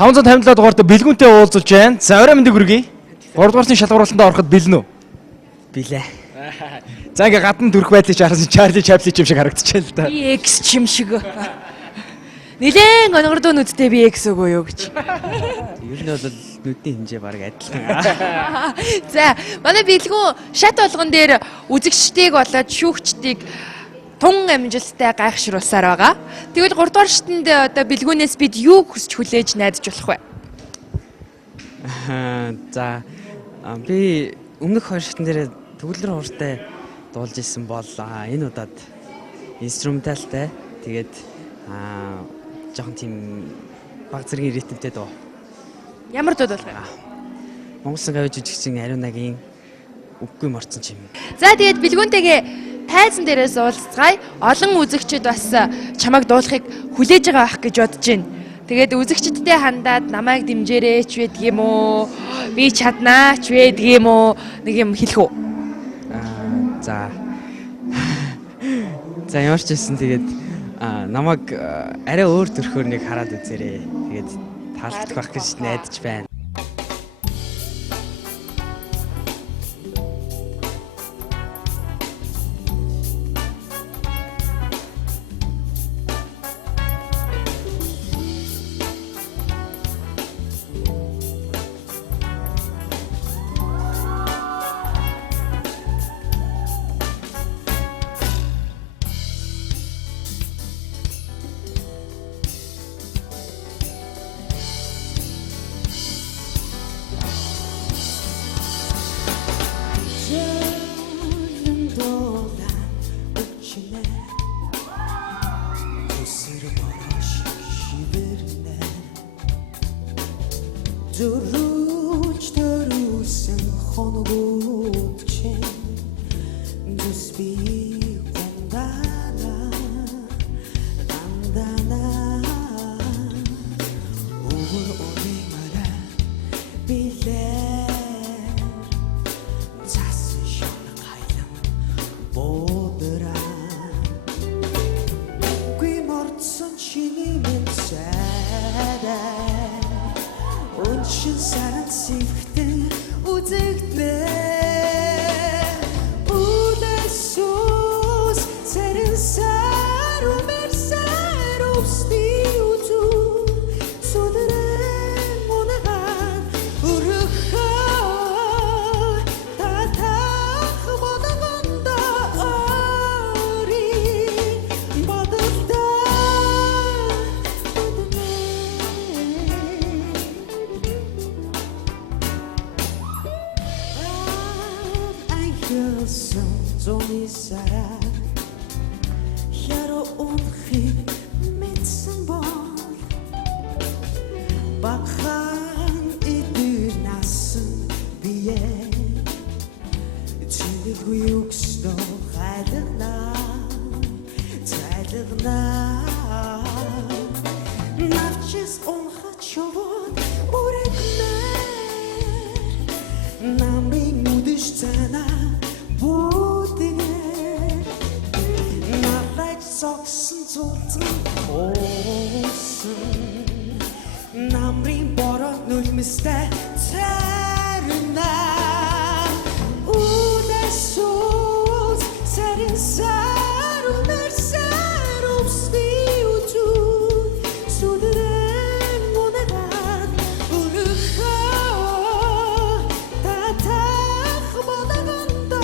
557 дугаарт бэлгүүнтэй уулзж байна. За орой мэндийг хүргэе. 3 дугаарны шалгуурлалтанд ороход бэлэн үү? Билээ. За ингээ гадна төрөх байдлыг харсан Чарли Чаплин юм шиг харагдчихээн л да. Би X чим шиг. Нилээн онгордоо нүдтэй би X өгөө юу гэж. Ер нь бол нүдний хэмжээ баг адилхан. За манай бэлгүүн шат болгон дээр үзэгчдийг болоод шүүгчдийг тун амжилттай гайхшруулсаар байгаа. Тэгвэл 3 дугаар шатнд одоо бэлгүүнээс бид юу хүсч хүлээж найдаж болох вэ? За би өмнөх 2 шатн дээр төгөлдөр хууртай дуулж исэн бол энэ удаад инструменталтай тэгээд жоохон тийм баг зэргийн ритмтэй дуу. Ямар дуу болох вэ? Монгол сангавь жижигчин Ариунагийн үггүй морцсон чим. За тэгээд бэлгүүнтэйгээ тайзан дээрээс уулзцгаая. Олон үзэгчид бас чамайг дуулахыг хүлээж байгаа байх гэж бодож байна. Тэгээд үзэгчдтэй хандаад намайг дэмжээрэй ч байдаг юм уу? Би чаднаа ч байдаг юм уу? Нэг юм хэлэх үү? За. За ямар ч байсан тэгээд намайг арай өөр төрхөөр нэг хараад үзээрэй. Тэгээд таалагдах байх гэж найдаж байна. Дөрүүлж дөрүүлсэн хоногуд чин зүс би гандана өвөр онемара билээ цасан шона гайлан бодра гүй морцсон чиний мэдсэдэ Unşun saran siften uzakta Udasus serin sarum sarum stiutu Sodren onagan urukha Tatah bodaganda ari Bodagda Yılsın zoni sara Yaro unhi mitsin bol Bakhan idir nasın biye Çili guyuksto haydına Taydına Navçiz onha çovot urekler Namri mudishtana Будiner Навлайч согсон зулцсан уусан Намрын бороо нүлмэстэй царина Улесус сарин сарунар сарувсны үзүүн Сүдрэн унаган урухаа Татах бодаганда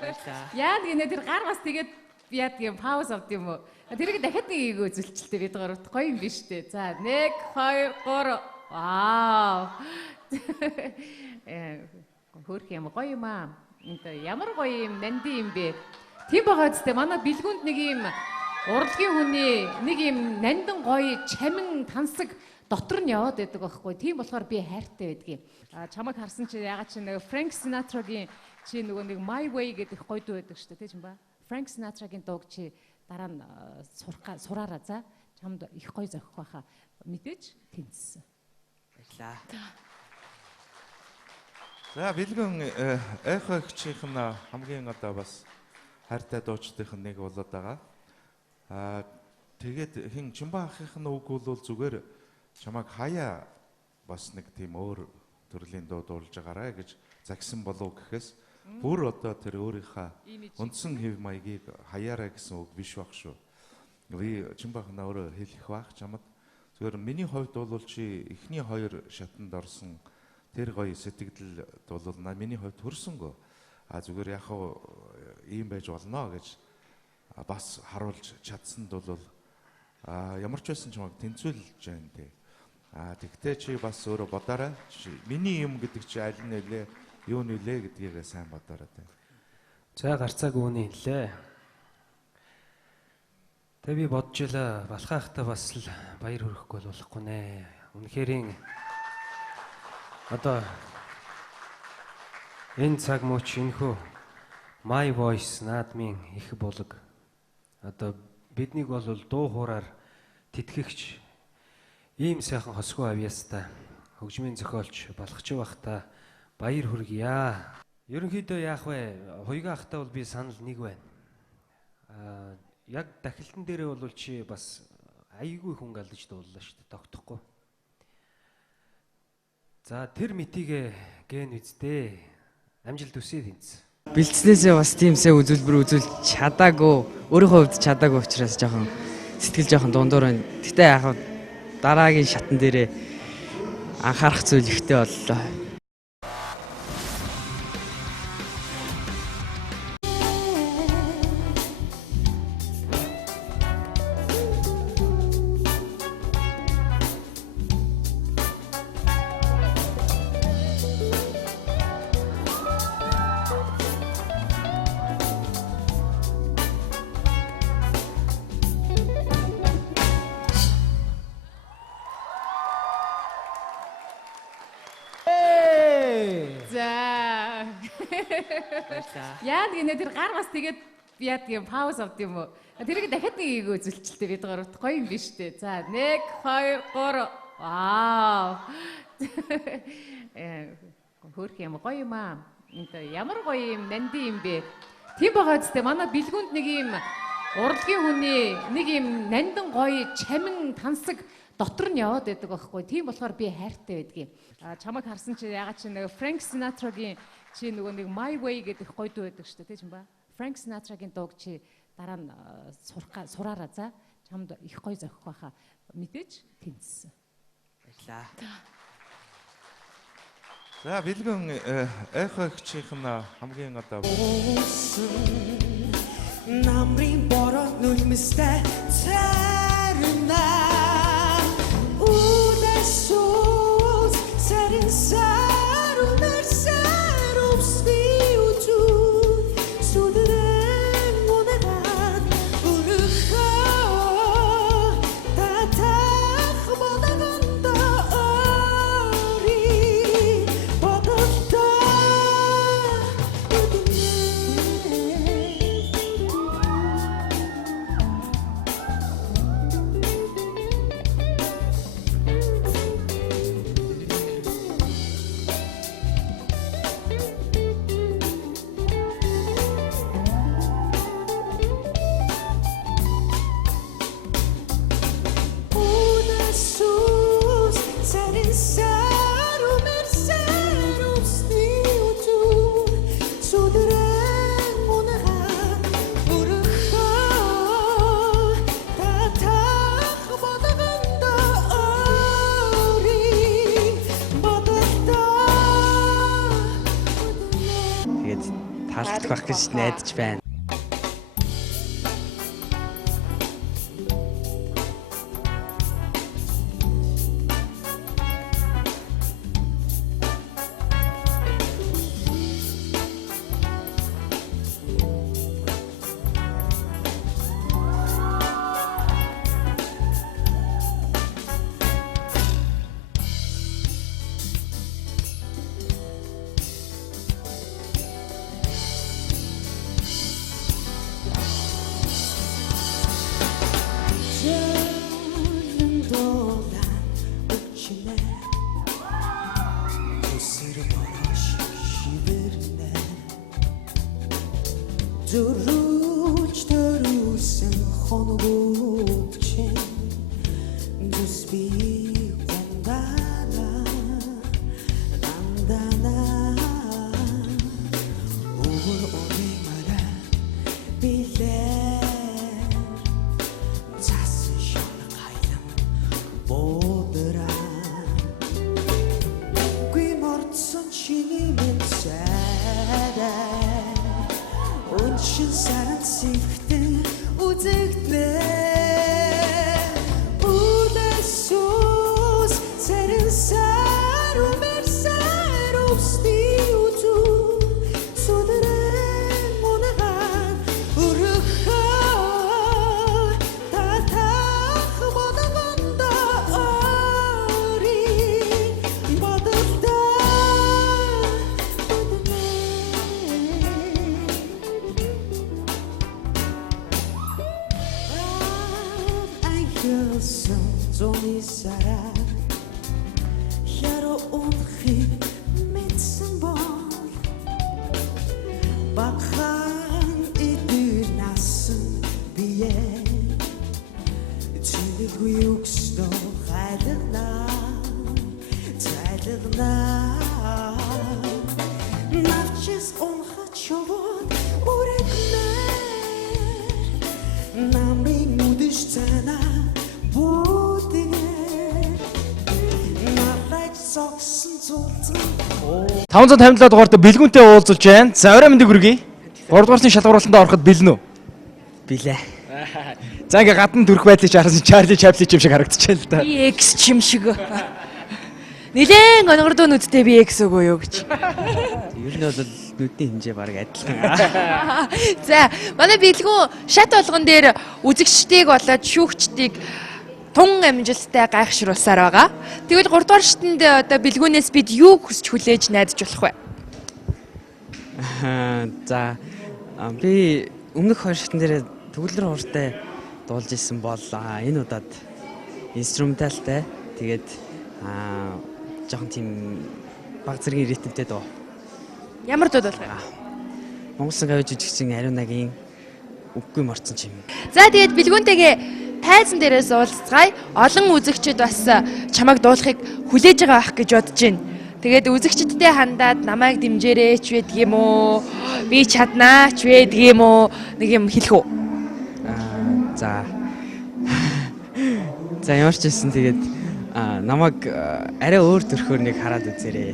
Баярлаа. Яа гинэ тэр гар бас тэгээд яад юм пауз авд юм уу? Тэрийг дахиад нэг үзүүлчихлээ бид гуравт гоё юм биш үү? За 1 2 3 вау. Хөрх юм гоё юм аа. Ямар гоё юм нанди юм бэ? Тийм байгаа зү манай бэлгүүнд нэг юм урлагийн хүний нэг юм нандин гоё чамин тансаг дотор нь яваад байдаг байхгүй. Тийм болохоор би хайртай байдгийн. Чамайг харсан чи ягаад чи нэг Frank Sinatra-гийн чи нөгөө нэг My Way гэдэг гоё дуу байдаг шүү дээ тийм ба. Frank Sinatra-гийн дууг чи дараа нь сураараа за чамд их гоё зохих байхаа мэдээж тэнцсэн. Баярлаа. За бэлгэн эхэгчийнх нь хамгийн одоо бас хайртай дуучдын нэг болоод байгаа. Тэгээд хин Чимба ахын үг бол зүгээр чамайг хаяа бас нэг тийм өөр төрлийн дуу дуулж байгаарай гэж загсан болов гэхээс бүр одоо тэр өөрийнхөө үндсэн хэв маягийг хаяараа гэсэн үг биш баг шүү. Би Чимбахнаа өөрөө хэлэх баг чамд зүгээр миний хувьд бол чи эхний хоёр шатанд орсон тэр гоё сэтгэл бол миний хувьд хөрсөнгөө зүгээр яг ийм байж болно гэж бас харуулж чадсанд бол ямар ч байсан чамайг тэнцвүүлж байна те. Тэгтээ чи бас өөрөө бодоорой. Миний юм гэдэг чи аль нь нэлээ, юу нэлээ гэдгийг сайн бодоорой те. За гарцааг үүний хэлээ. Тэг би бодж илаа балхаахтаа бас л баяр хүрхгүй болохгүй нэ. Үнэхэрийн одоо энэ цаг мөч энхүү My Voice наадмын их булаг одоо биднийг бол дуу хуураар тэтгэгч ийм сайхан хосгоо авьяастай хөгжмийн зохиолч балхаж байхдаа баяр хүргье. Ерөнхийдөө яах вэ? Хуйга ахтаа бол би санал нэг байна. Яг дахилтан дээрээ бол чи бас айгүй хүн галдаж дууллаа шүү дээ. Тогтохгүй. За тэр митигэ гэн үздээ. Амжилт хүсье тэнц. Бэлдснээсээ бас тийм сайн үзүүлбэр үзүүлж чадаагүй. Өөрийнхөө хувьд чадаагүй учраас жоохон сэтгэл жоохон дундуур байна. Гэтэ яг дараагийн шатан дээрээ анхаарах зүйл ихтэй боллоо. За. Яа гинэ тэр гар бас тэгээд яад юм пауз авд юм уу? Тэрийг дахиад нэг үзүүлчихлээ бид гуравт гоё юм биш үү? За 1 2 3 вау. Хөрх юм гоё юм аа. Ямар гоё юм нанди юм бэ? Тийм байгаа зү манай бэлгүүнд нэг юм урлагийн хүний нэг юм нандин гоё чамин тансаг дотор нь яваад байдаг байхгүй. Тийм болохоор би хайртай байдгийн. Чамайг харсан чи ягаад чи нэг Frank Sinatra-гийн чи нөгөө нэг My Way гэдэг гоё дуу байдаг шүү дээ тийм ба. Frank Sinatra-гийн дууг чи дараа нь сураараа за чамд их гоё зохих байхаа мэдээж тэнцсэн. Баярлаа. За бэлгэн эхэгчийнх нь хамгийн одоо намрын бороо нүлмэстэй царина Улесус сарин сару мерсару свиучу судрен монаган урха татах монаганда ари бодота дуулах байх гэж найдаж байна. 저는 돌아 웃지네 웃으려 버릇이 시들네 두루치 두루슨 호노고ችን 두스비 간다나 간다나 우울 오늘마다 빌래 보더라 귀머선 치는 사랑 온신 사랑 sikte uzakta Udasus serin sarum sti utu soderen monagan urukha tatah modaganda ari modagda Ayılsın zoni sara Yaro unhi mitsin bol Bakan idir nasın biye Çilik yuksto haydına Taydına Navçız unha çovut urekler Namri mudiş sana будгээр навраж согсон зулцсан 557 дугаарт бэлгүүнтэй уулзаж байна. За орой мэндийг хүргэе. 3 дугаарны шалгуурлалтанд ороход бэлэн үү? Билээ. За ингээ гадна төрөх байдлыг харсан Чарли Чаплин юм шиг харагдчихээн л да. Би X чим шиг. Нилээн онгордоо нүдтэй би X өгөө юу гэж. Ер нь бол нүдний хэмжээ баг адилхан. За манай бэлгүүн шат болгон дээр үзэгчдийг болоод шүүгчдийг тун амжилттай гайхшруулсаар байгаа. Тэгвэл 3 дугаар шатнд одоо бэлгүүнээс бид юу хүсч хүлээж найдаж болох вэ? За би өмнөх 2 шатн дээр төгөлдөр хууртай дуулж исэн бол энэ удаад инструменталтай тэгээд жоохон тийм баг зэргийн ритмтэй дуу. Ямар дуу болох вэ? Монгол Сангавь жижигчин Ариунагийн үггүй морцсон чим. За тэгээд бэлгүүнтэйгээ тайзан дээрээс уулзцгаая. Олон үзэгчид бас чамайг дуулахыг хүлээж байгаа байх гэж бодож байна. Тэгээд үзэгчдтэй хандаад намайг дэмжээрэй ч байдаг юм уу? Би чаднаа ч байдаг юм уу? Нэг юм хэлэх үү? За. За ямар ч байсан тэгээд намайг арай өөр төрхөөр нэг хараад үзээрэй.